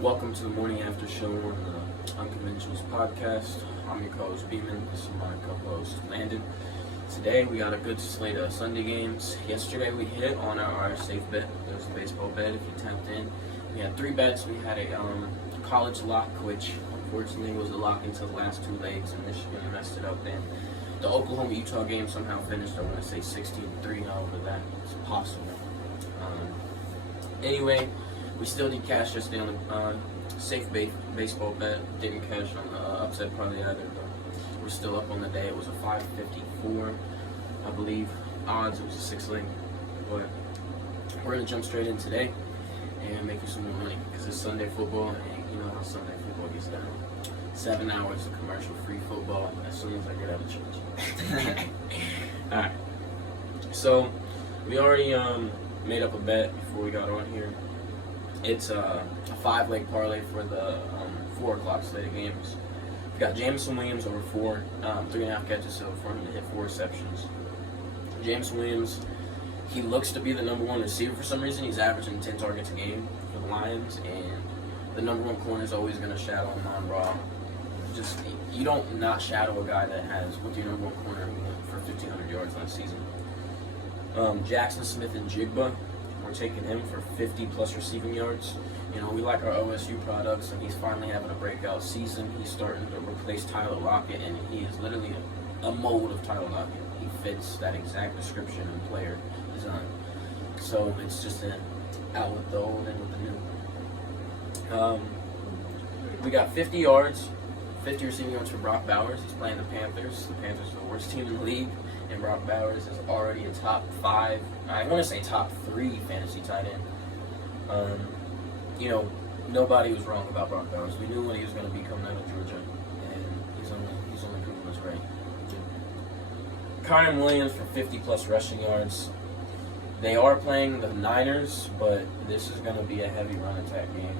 Welcome to the morning after show on the Unconventionals Podcast. I'm your co-host Beeman. This is my co-host Landon. Today we got a good slate of Sunday games. Yesterday we hit on our safe bet. It was a baseball bet. If you tapped in, we had 3 bets. We had a college lock, which unfortunately was a lock into the last 2 legs, and Michigan messed it up. Then the Oklahoma-Utah game somehow finished. I want to say 16-3. However, that's possible. Anyway. We still did cash yesterday on the safe baseball bet. Didn't cash on the upset parlay either, but we're still up on the day. It was a 554, I believe, odds. It was a 6-leg. But we're going to jump straight in today and make you some more money because it's Sunday football, and you know how Sunday football gets down. 7 hours of commercial-free football as soon as I get out of church. All right. So we already made up a bet before we got on here. It's a 5-leg parlay for the 4 o'clock slate of games. We got Jameson Williams over 4, 3.5 catches, so for him to hit 4 receptions. Jameson Williams, he looks to be the number 1 receiver for some reason. He's averaging 10 targets a game for the Lions, and the number 1 corner is always going to shadow Amon Ra. Just, you don't not shadow a guy that has, with your number 1 corner for 1,500 yards last season. Jackson Smith and Jigba. We're taking him for 50-plus receiving yards. You know, we like our OSU products, and he's finally having a breakout season. He's starting to replace Tyler Lockett, and he is literally a mold of Tyler Lockett. He fits that exact description and player design. So it's just out with the old and with the new. We got 50 yards, 50 receiving yards for Brock Bowers. He's playing the Panthers. The Panthers are the worst team in the league. And Brock Bowers is already a top 5, I want to say top 3 fantasy tight end. You know, nobody was wrong about Brock Bowers. We knew when he was going to be coming out of Georgia, and he's only proven us right. Kyren Williams for 50-plus rushing yards. They are playing the Niners, but this is going to be a heavy run attack game.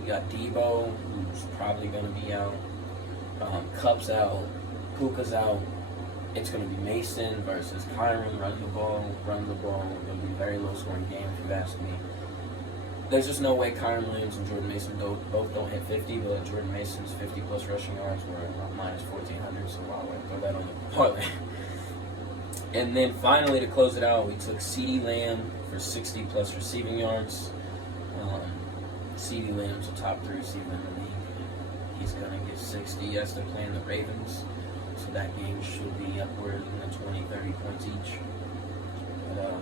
We got Debo, who's probably going to be out. Cup's out. Puka's out. It's going to be Mason versus Kyren, run the ball. It's going to be a very low-scoring game, if you ask me. There's just no way Kyren Williams and Jordan Mason both don't hit 50, but Jordan Mason's 50-plus rushing yards were minus 1,400, so I'll throw that on the parlay. And then finally, to close it out, we took CeeDee Lamb for 60-plus receiving yards. CeeDee Lamb's a top 3 receiver in the league. He's going to get 60. Yes, they're playing the Ravens. So that game should be upward in the 20, 30 points each. But,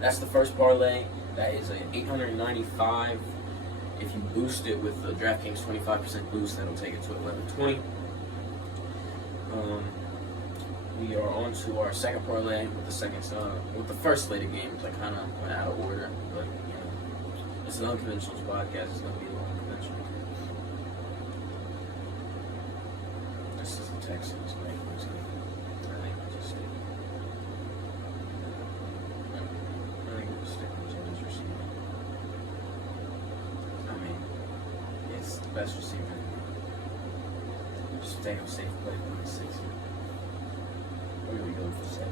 that's the first parlay. That is an 895. If you boost it with the DraftKings 25% boost, that'll take it to 1120. We are on to our second parlay with the first slate of games. I kind of went out of order, but you know, it's an Unconventionals podcast. It's going to be a long convention. This is the Texans. Best receiver. Just stay on safe play for the 60. Where are we going for 70?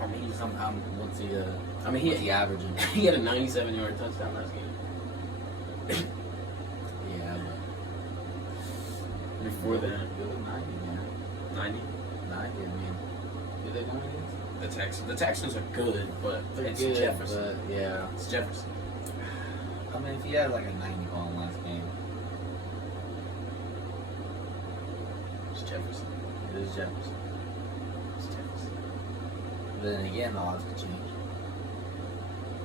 I mean, he's somehow, what's he averaging? He had a 97-yard touchdown last game. Yeah, but before that, 90, man. 90? 90, I mean. Did they win against? The Texans are good, but it's good, Jefferson. But, yeah. It's Jefferson. I mean, if he had like a 90 ball in last game. It's Jefferson. It is Jefferson. It's Jefferson. But then again, the odds could change.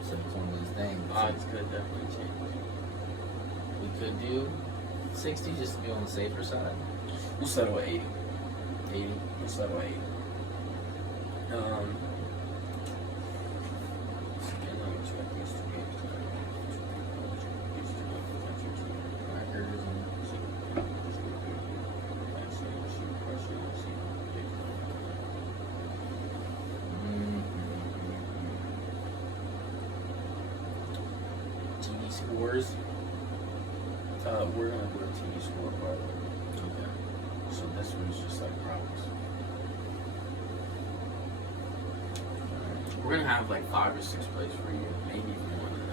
So it's one of those things. Odds could definitely change. We could do 60 just to be on the safer side. We'll settle at 80. 80? We'll settle at 80. Scores. We're gonna do a TV score part. Okay. So this one's just like props. We're gonna have like 5 or 6 plays for you, maybe even more than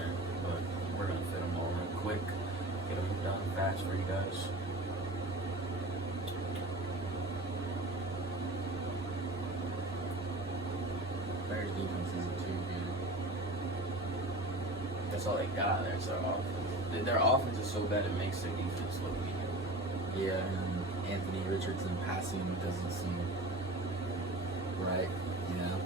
isn't too good. That's all they got. There's their offense. Their offense is so bad it makes their defense look weak. Yeah, and Anthony Richardson passing doesn't seem right, you know?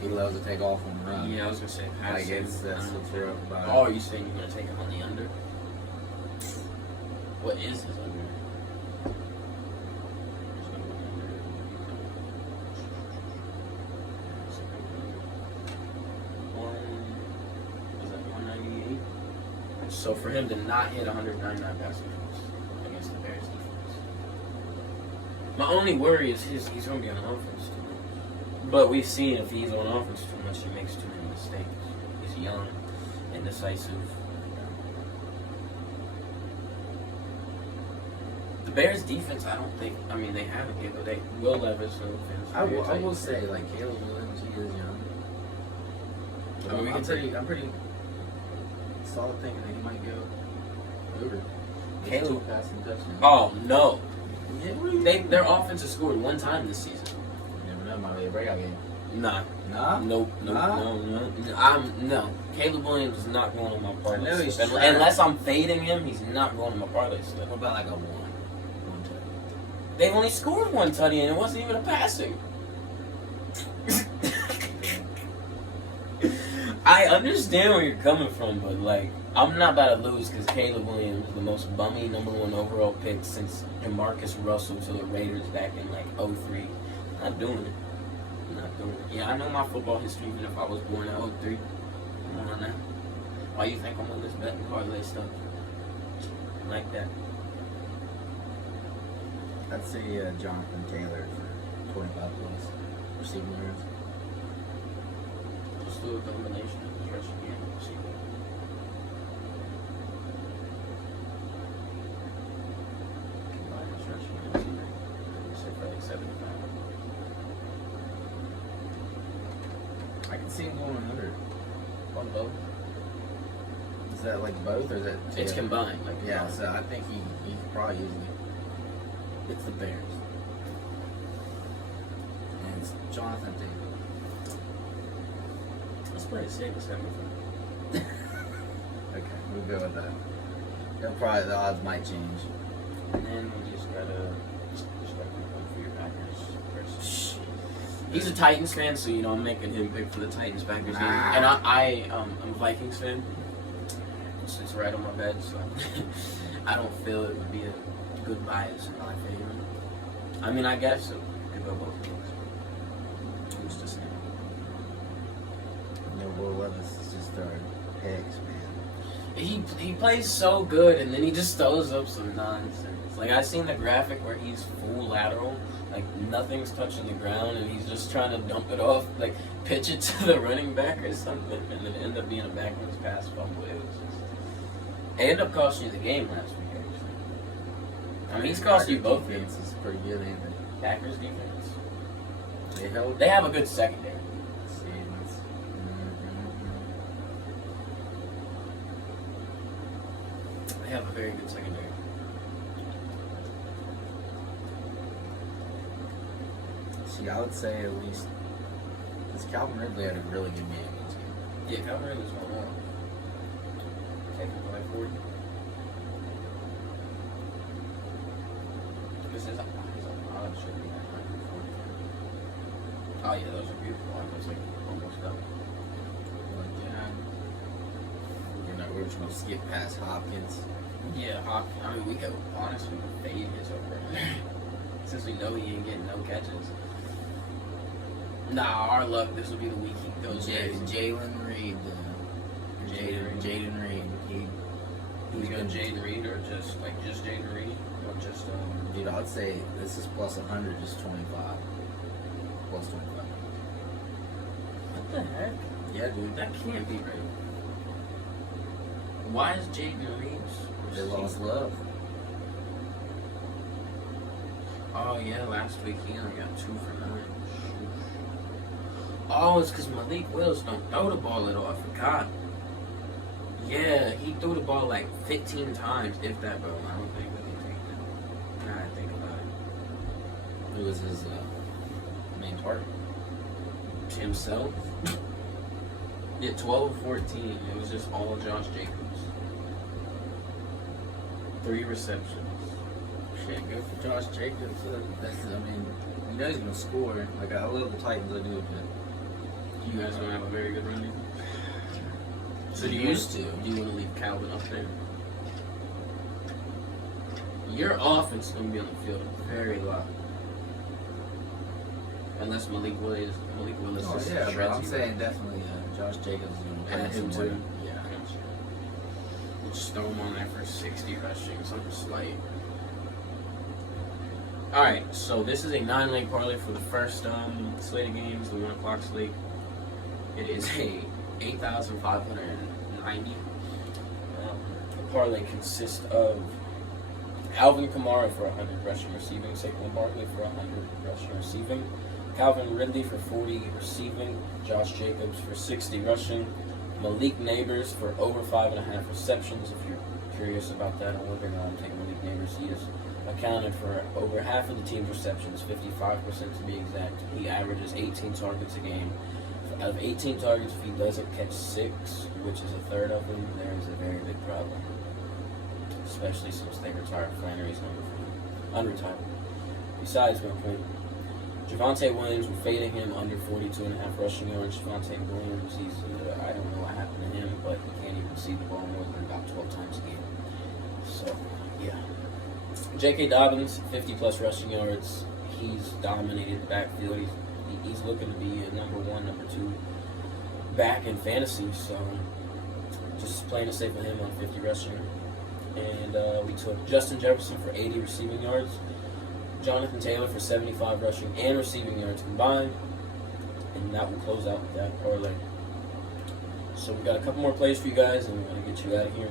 He loves to take off on the run. Yeah, I was going to say I passing. guess that's what's rough about it. Oh, are you saying you're going to take him on the under? What is his under? So for him to not hit 199 passing yards against the Bears defense, my only worry is he's going to be on offense too much. But we've seen if he's on offense too much, he makes too many mistakes. He's young, indecisive. The Bears defense, I don't think. I mean, they have a game, but they Will Levis. I will say, like, Caleb Williams, he is young. I mean, I'm pretty solid thinking that he might go over. Caleb passing touchdowns. Oh no! Yeah, Their offense has scored one time this season. You never know, might be a breakout game. Nah. Nah? No. Caleb Williams is not going on my parlay. I know he's slip. trying. Unless I'm fading him, he's not going on my parlay slip. What about like a one touch? They've only scored one tutty and it wasn't even a passing. I understand where you're coming from, but like, I'm not about to lose because Caleb Williams is the most bummy #1 overall pick since DeMarcus Russell to the Raiders back in like 03. Not doing it. Not doing it. Yeah, I know my football history even if I was born in 03. Come on now. Why you think I'm on this betting parlay stuff? Like that. I'd say Jonathan Taylor for 25 plus receiving yards. Just do a combination of his rushing game and receiving. Combine his rushing and receiving. You say for like 75. I can see him going under. On both. Is that like both or is that two? It's combined. Like Yeah, combined. so I think he could probably easily. It's the Bears. And it's Jonathan Taylor. Let's play it safe as 75. Okay, we'll go with that. The odds might change. And then we just gotta pick for your Packers versus. He's a Titans fan, so you know I'm making him pick for the Titans Packers game. And I'm a Vikings fan. It's right on my bed, so I don't feel it would be a good bias in my favor. I mean, I guess it could go both ways. Who's to say? You know, Will Levis is just throwing picks, man. He plays so good, and then he just throws up some nonsense. Like, I seen the graphic where he's full lateral, like nothing's touching the ground, and he's just trying to dump it off, like pitch it to the running back or something, and then end up being a backwards pass fumble. It ended up costing you the game last week, actually. I mean, he's cost you both games. Defense is pretty good, ain't it? Packers defense. They have a good secondary. They have a very good secondary. See, I would say at least because Calvin Ridley had a really good game in this game. Yeah, Calvin Ridley's going on. Taking by 40. Because his odds should be at 140. Oh yeah, those are beautiful. I was like almost done. We're just gonna skip past Hopkins. Yeah, I mean, we could honestly fade his over since we know he ain't getting no catches. Nah, our luck. This will be the week he goes. Jalen Reed. Jaden Reed. He's going Jaden Reed or just Jaden Reed or just Dude, I'd say this is plus 100, just 25. Plus 25. What the heck? Yeah, dude. That can't be right. Why is Jaden Reed? They lost love. Oh yeah, last week he only got 2 for 9. Oh, it's because Malik Willis don't throw the ball at all. I forgot. Yeah, he threw the ball like 15 times, if that, bro. I don't think that he take that. Now I think about it. Who was his main target? himself. Yeah, 12 of 14. It was just all Josh Jacobs. 3 receptions. Shit, good for Josh Jacobs. I mean, you know he's gonna score. Like I love the Titans, I do, but You guys don't have a very good running. So do you want to leave Calvin up there? Your offense is going to be on the field very low. Unless Malik Willis is yeah, but I'm you. saying definitely Josh Jacobs is gonna And pass him him too. more. Yeah. We'll just throw him on there for 60 rushing, something slight. Alright, so this is a 9-leg parlay for the first slate of games, the 1 o'clock slate. It is a 8,590. The parlay consists of Alvin Kamara for 100 rushing receiving, Saquon Barkley for 100 rushing receiving, Calvin Ridley for 40 receiving, Josh Jacobs for 60 rushing, Malik Neighbors for over 5.5 receptions. If you're curious about that, I'm looking around taking Malik Neighbors. He is accounted for over half of the team's receptions, 55% to be exact. He averages 18 targets a game. Out of 18 targets, if he doesn't catch 6, which is a third of them, there is a very big problem. Especially since they retired Flannery's number for him. Unretired. Besides my point, Javonte Williams, we're fading him under 42.5 rushing yards. Javonte Williams, I don't know what happened to him, but he can't even see the ball more than about 12 times a game. So, yeah. J.K. Dobbins, 50-plus rushing yards. He's dominated the backfield. He's looking to be a number 1, number 2 back in fantasy. So, just playing it safe with him on 50 rushing. And we took Justin Jefferson for 80 receiving yards, Jonathan Taylor for 75 rushing and receiving yards combined, and that will close out that parlay. So we got a couple more plays for you guys, and we're going to get you out of here.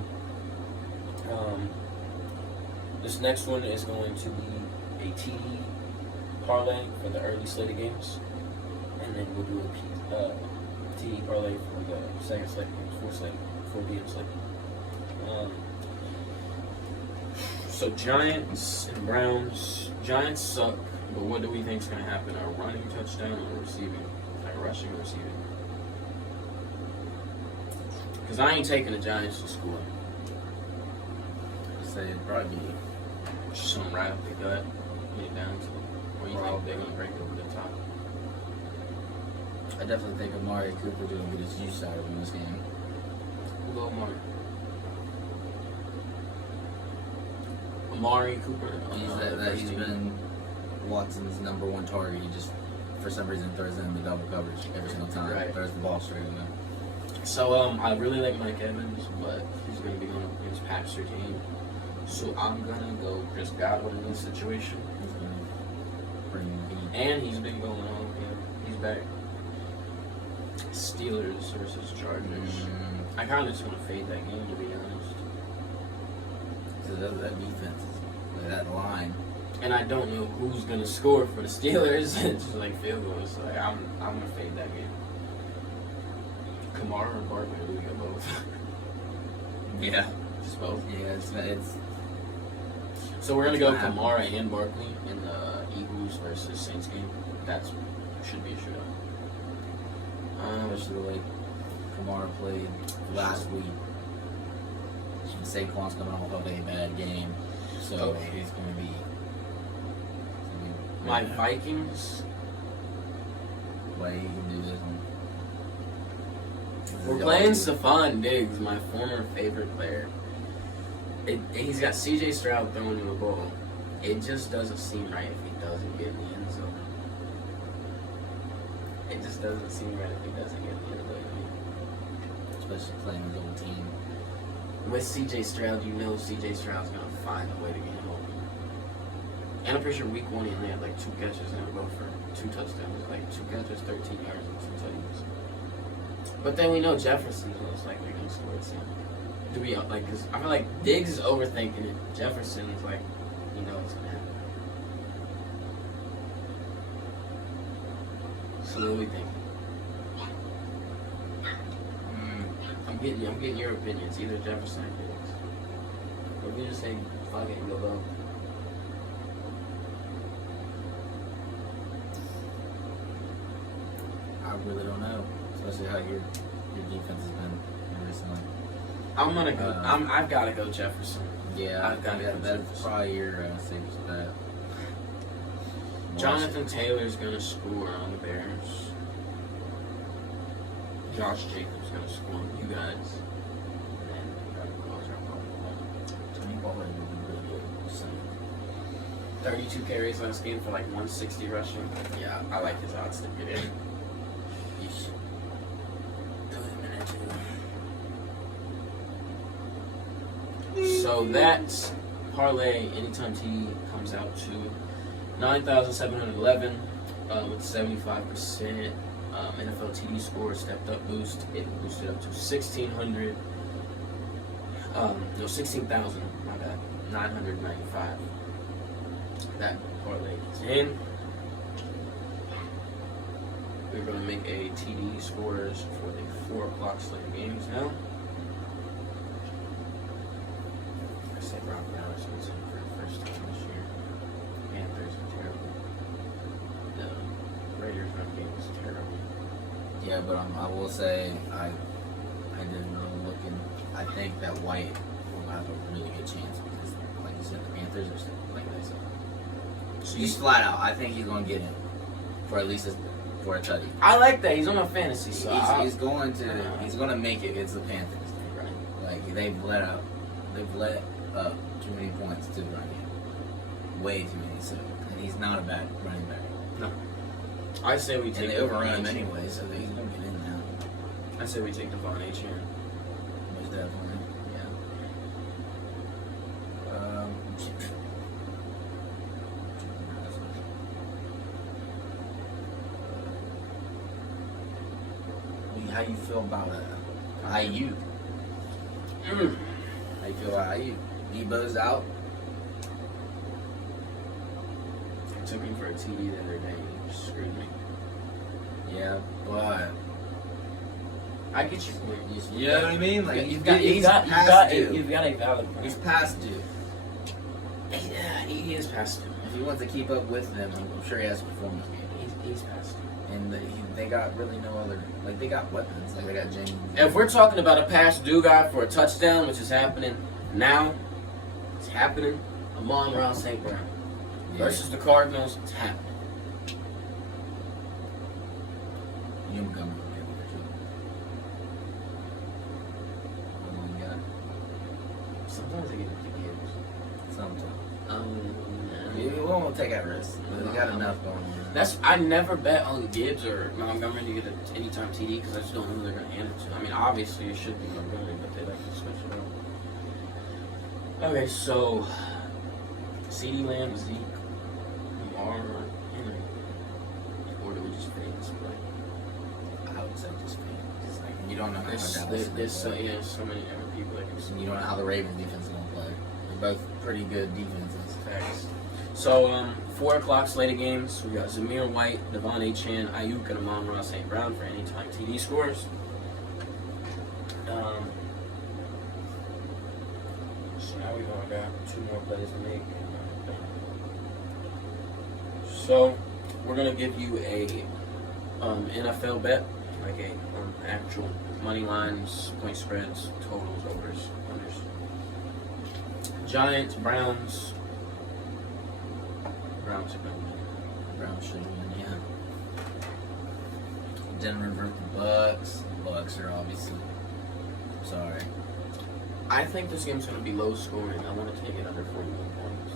This next one is going to be a TD parlay for the early slate of games, and then we'll do a TD parlay for the second slate of games, 4 p.m. slate. So Giants and Browns. Giants suck, but what do we think is going to happen? A running touchdown or receiving? Like rushing or receiving? Because I ain't taking the Giants to score. I'd say it'd probably be Just some right up the gut, get it down to them. Or you think they're going to break over the top? I definitely think Amari Cooper's going to get his use out of in this game. We'll go Amari Cooper. He's been Watson's number 1 target. He just, for some reason, throws in the double coverage every single time. Right. Throws the ball straight in there. So I really like Mike Evans, but he's going to be going up against Pat Surtain. So I'm going to go Chris Godwin in this situation. He's going to bring the heat. And he's been going on. Yeah, he's back. Steelers versus Chargers. I kind of just want to fade that game, to be honest. So that defense, that line. And I don't know who's going to score for the Steelers. It's just like field goals. So I'm going to fade that game. Kamara or Barkley, or do we get both? Yeah. Just both? Yeah, it's So we're going to go Kamara and Barkley in the Eagles versus Saints game. That should be a shootout. especially the way Kamara played last week. And Saquon's coming off of a bad game, so he's going to be. My Vikings. Way you can do this one. We're playing Stephon Diggs, my former favorite player. He's got C.J. Stroud throwing him the ball. It just doesn't seem right if he doesn't get in the end zone. It just doesn't seem right if he doesn't get in the end zone. Especially playing his old team. With C.J. Stroud, you know C.J. Stroud's going to find a way to get him open. And I'm pretty sure week 1 he only had like 2 catches and a go for 2 touchdowns. Like 2 catches, 13 yards, and 2 touchdowns. But then we know Jefferson's most likely going to score it soon. Do we, like, cause I feel like Diggs is overthinking it. Jefferson's like, you know what's going to happen. So what do we think? I'm getting your opinions. Either Jefferson or Diggs. Or we just say, fuck it and go low. I really don't know, especially how your defense has been recently. I'm gonna go. I've got to go Jefferson. Yeah, I've got to go that's Jefferson. probably your safest bet. Jonathan Taylor's gonna score on the Bears. Josh Jacobs gonna score on you guys. And then we got to close our ball. Tony Pollard would be really good. So, 32 carries last game for like 160 rushing. Yeah, I like his odds to get in. yeesh. Throw him in there too. So that parlay anytime TD comes out to 9,711 with 75%. NFL TD score stepped up boost. It boosted up to 1,600. No, 16,000. My bad. 995. That parlay is in. We're going to make a TD scores for the 4 o'clock slate of games now. I said Brock Bowers was in for the first time this year. Panthers are terrible. The Raiders run game is terrible. Yeah, but I will say I didn't really look in. I think that White will have a really good chance because, like you said, the Panthers are still like they said. So Just flat out, I think he's going to get in for at least for a touchdown. I like that. He's on my fantasy. So He's going to make it against the Panthers. Right. Like they've let up too many points to the run game, way too many. So and he's not a bad running back. No. I say we take. And they overrun him anyway, so he's going to get in now. I say we take Devon H here. Most definitely, yeah. How you feel about IU? How you feel about IU? Debo's out. I took him for a TD the other day. He screwed me. Yeah, but I get your point. you know what I mean? Like You've he's got past due. you've got a valid point. He's past due. Yeah, he is past due. If he wants to keep up with them, I'm sure he has to perform this game. He's past due. And they got really no other. Like they got weapons. Like they got James. If we're talking about a past due guy for a touchdown, which is happening now, it's happening. Amon-Ra St. Brown versus the Cardinals, it's happening. You can come from there too. Oh my God. Sometimes I get into Gibbs. Sometimes. We won't take that risk. We got enough going on. I never bet on Gibbs or Montgomery to get an anytime TD because I just don't know who they're going to hand it to. I mean, obviously it should be Montgomery, but they like to switch it up. Okay, so CeeDee Lamb, Zeke, Lamar, Henry, or do we just fade this play? I would say just fade. It's like you don't know how There's so many different people that can see. You don't know how the Ravens defense is going to play. They're both pretty good defenses. Facts. So, 4 o'clock slate of games. We got Zamir White, Devon Achane, Ayuk, and Amon-Ra St. Brown for anytime TD scores. So now we've only got 2 more plays to make. So, we're going to give you a NFL bet, like a actual money lines, point spreads, totals, overs, unders. Giants, Browns. Browns are going to win. Browns should win, yeah. Denver versus the Bucks. The Bucks are obviously. Sorry. I think this game's going to be low scoring. I want to take it under 41 points.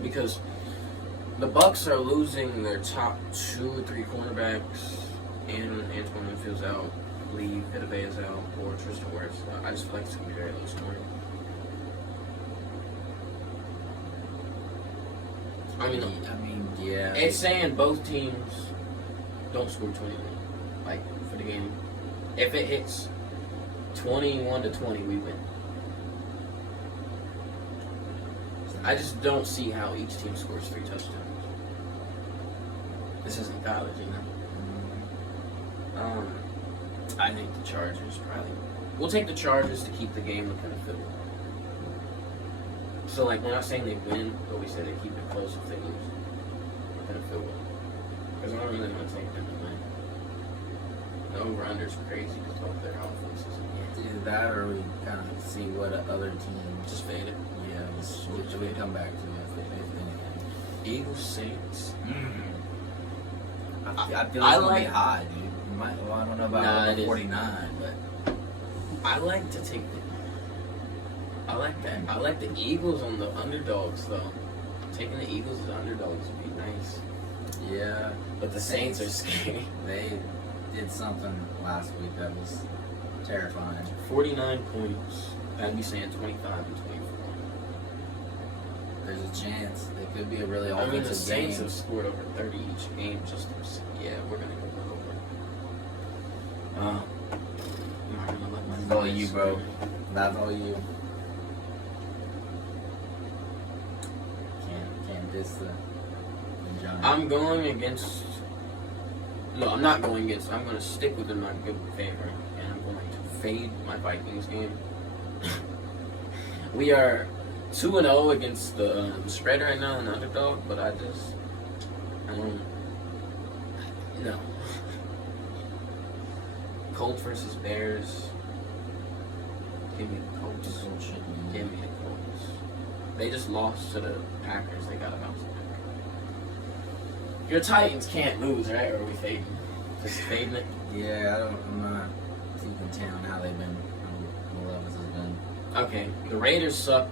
Because the Bucks are losing their top 2 or 3 cornerbacks, and Antoine Winfield's out, Lee Vitavea is out, or Tristan Wirfs. I just feel like it's going to be very low scoring. I mean, yeah. It's saying both teams don't score 21, like, for the game. If it hits 21-20, we win. I just don't see how each team scores 3 touchdowns. This isn't college, you know? I think the Chargers probably. We'll take the Chargers to keep the game within a field goal. So, like, we're not saying they win, but we say they keep it close if they lose within a field goal. Because I don't really want to take them to win. The over-under's crazy because both their offenses. Either that or we kind of see what other team Just fade it. Yeah, we come back to it. Eagles, Saints. I feel it's gonna be high, dude. Well, I don't know about 49, but I like to take I like that. I like the Eagles on the underdogs though. Taking the Eagles as underdogs would be nice. yeah. But the Saints are scary. They did something last week that was terrifying. 49 points. I'd be saying 25 and 24. There's a chance they could be a really I offensive mean, the Saints game. have scored over 30 each game. We're gonna go over. I'm not gonna let my That's all you, bro. That's all you. Can't diss the Giants. I'm going against. No, I'm not going against. I'm going to stick within my good favor, and I'm going to fade my Vikings game. We are 2-0 against the spread right now, an underdog, but I don't. No. Colts versus Bears. Give me the Colts. Give me the Colts. They just lost to the Packers. They got to bounce back. Your Titans can't lose, right? Or are we fading? Just fading it? Yeah, I'm not keeping count on how they've been. How Levis has been. Okay, the Raiders suck.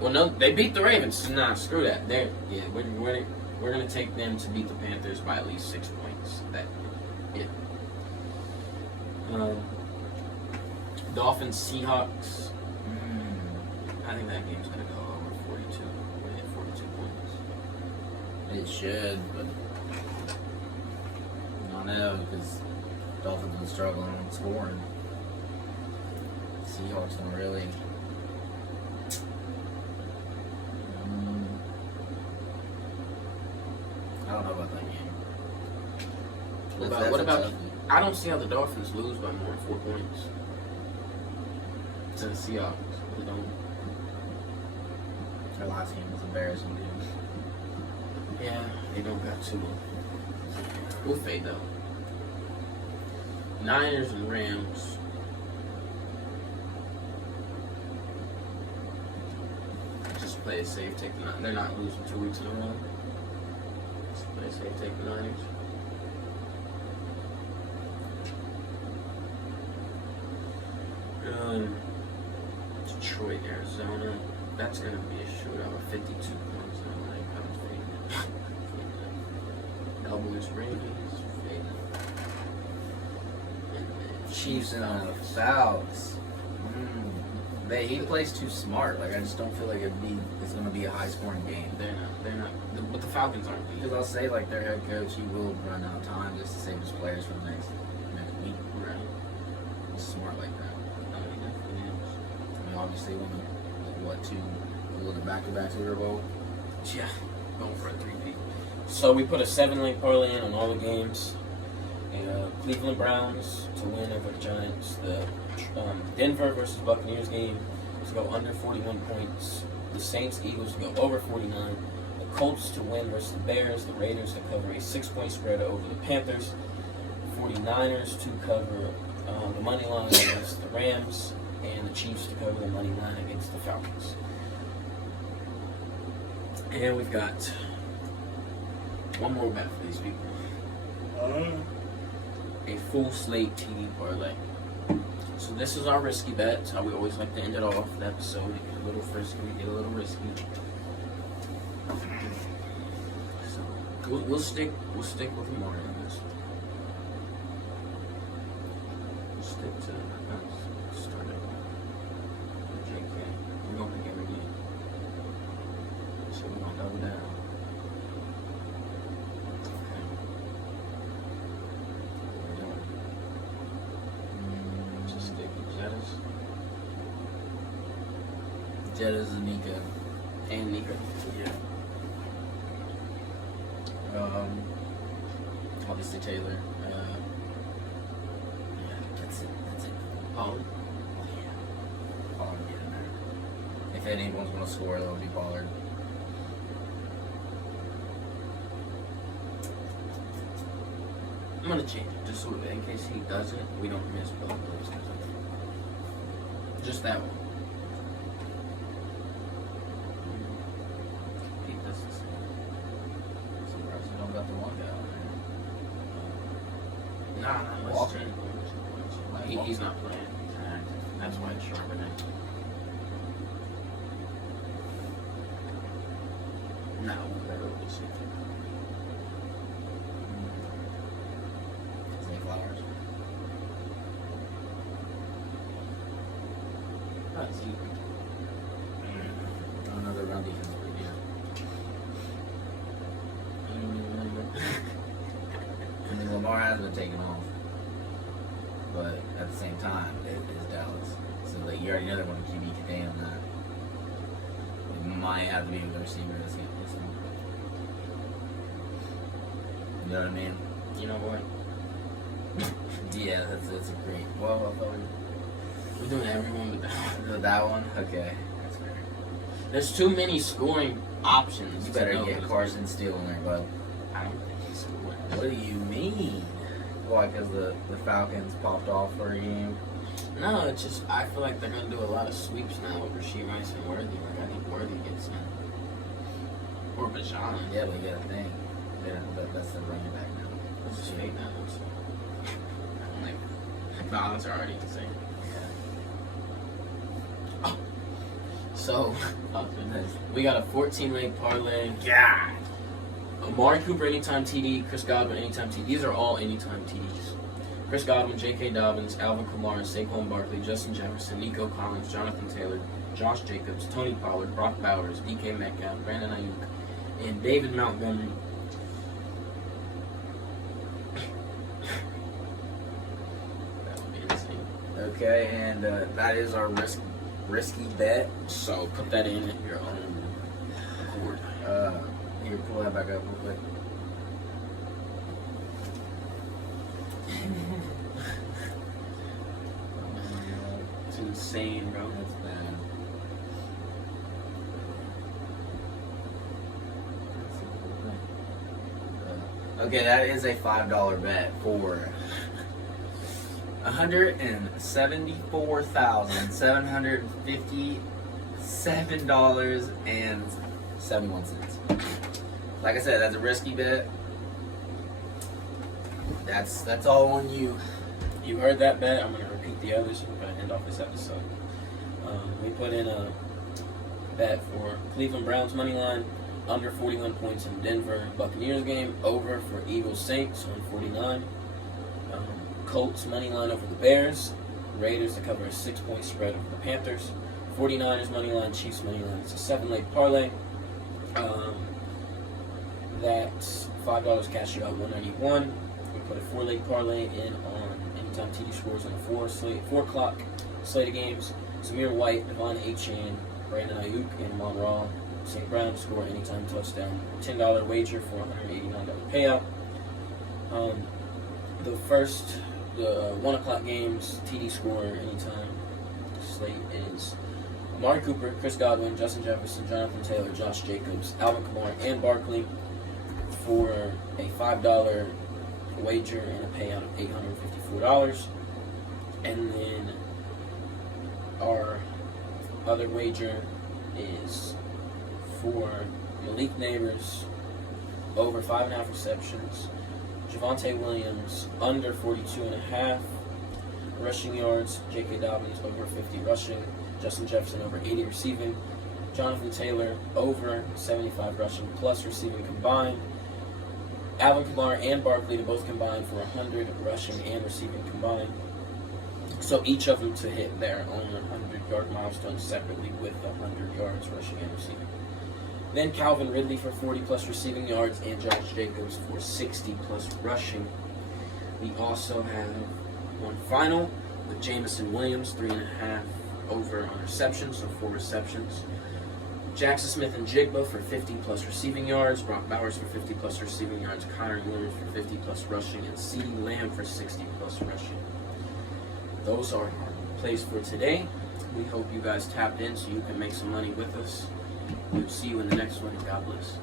Well, no, they beat the Ravens. Nah, screw that. We're gonna take them to beat the Panthers by at least 6 points. Dolphins, Seahawks. I think that game's gonna go over 42. We're gonna hit 42 points. It should, but I don't know because Dolphins been struggling on scoring. Seahawks don't really. I don't know about that game. What about? I don't see how the Dolphins lose by more than 4 points to the Seahawks. They don't. Their last game was embarrassing, dude. Yeah, they don't got two. We'll fade though. Niners and Rams. Just play it safe, take the Niners. They're not losing 2 weeks in a row. Just play it safe, take the Niners. Detroit, Arizona. That's gonna be a shootout. 52 points. Cowboys, Ravens, fading. Chiefs and Falcons. He plays too smart. Like I just don't feel like it's gonna be a high scoring game. They're not. But the Falcons aren't. Because I'll say like their head coach, he will run out of time just to save his players for the next week. Right. He's smart like that. No, he definitely is. I mean, obviously, when look at back-to-back Super Bowl. Yeah, going for a 3-peat. So we put a 7-leg parlay in on all the games. Cleveland Browns to win over the Giants. The Denver versus Buccaneers game to go under 41 points. The Saints Eagles to go over 49. The Colts to win versus the Bears. The Raiders to cover a 6-point spread over the Panthers. The 49ers to cover the money line against the Rams. And the Chiefs to cover the money line against the Falcons. And we've got one more bet for these people. A full slate TD parlay. So this is our risky bet. It's how we always like to end it off the episode. We get a little frisky, we get a little risky. So we'll stick with Mario on this. We'll stick to start it. JK. We're gonna pick every game. So we're gonna double down. Jettas and Nico. And Nico. Yeah. Obviously Taylor. Yeah, that's it. Pollard. Oh yeah. Pollard get in there. If anyone's gonna score, that'll be Pollard. I'm gonna change it just so in case he doesn't, we don't miss both of those. Just that one. He does the same. I'm surprised you don't got the one guy on there. Nah, Walker. He's not playing. That's why it's sharper than. No, we'll see. Zay Flowers. Not Zeke. Another run defense pretty good. I don't even remember. I mean, Lamar has been taken off, but at the same time, it is Dallas. So like, you already know they're going to QB contain on that. It might have to be with the receiver that's going to listen. You know what I mean? You know what? Yeah, that's a great. Well, I thought We're doing everyone with that one. that one. Okay, that's fair. There's too many scoring options. You to better know get who's- Carson Steele in there, bud. I don't think he's scoring. What do you mean? Why? Because the Falcons popped off for a game. No, it's just I feel like they're gonna do a lot of sweeps now with Rasheed Rice and Worthy. Like I think Worthy gets in. Or Bajan. Yeah, but you gotta think. That's the running back now. Let's just fake that one. So. Like, the odds are already insane. Oh. So, we got a 14-leg parlay. God. Amari Cooper anytime TD, Chris Godwin anytime TD. These are all anytime TDs. Chris Godwin, J.K. Dobbins, Alvin Kamara, Saquon Barkley, Justin Jefferson, Nico Collins, Jonathan Taylor, Josh Jacobs, Tony Pollard, Brock Bowers, DK Metcalf, Brandon Ayuk, and David Montgomery. That would be insane. Okay, and that is our risky bet. So put that in at your own accord. Here, pull that back up real quick. It's insane, bro. That's bad. Okay, that is a $5 bet for $174,757.71. Like I said, that's a risky bet. That's all on you. You heard that bet. I'm going to repeat the others. We're going to end off this episode. We put in a bet for Cleveland Browns money line, under 41 points in Denver Buccaneers game, over for Eagles Saints on 49. Colts money line over the Bears, Raiders to cover a 6-point spread over the Panthers, 49ers money line, Chiefs money line. It's a 7-leg parlay. That's $5 cash you out $191. We put a 4-leg parlay in on anytime TD scores on a 4 o'clock slate of games. Zamir White, Devon Achane, Brandon Ayuk, and Amon Ra St. Brown to score anytime touchdown. $10 wager for $189 payout. The 1 o'clock games, TD score anytime slate is Amari Cooper, Chris Godwin, Justin Jefferson, Jonathan Taylor, Josh Jacobs, Alvin Kamara, and Barkley for a $5 wager and a payout of $854. And then our other wager is for Malik Neighbors, over 5.5 receptions. Javonte Williams, under 42.5 rushing yards. J.K. Dobbins, over 50 rushing. Justin Jefferson, over 80 receiving. Jonathan Taylor, over 75 rushing plus receiving combined. Alvin Kamara and Barkley to both combine for 100 rushing and receiving combined. So each of them to hit their own 100-yard milestone separately with 100 yards rushing and receiving. Then Calvin Ridley for 40-plus receiving yards and Josh Jacobs for 60-plus rushing. We also have one final with Jamison Williams, 3.5 over on receptions, so 4 receptions. Jackson Smith and Jigba for 50-plus receiving yards, Brock Bowers for 50-plus receiving yards, Kyron Williams for 50-plus rushing, and CeeDee Lamb for 60-plus rushing. Those are our plays for today. We hope you guys tapped in so you can make some money with us. We'll see you in the next one. God bless.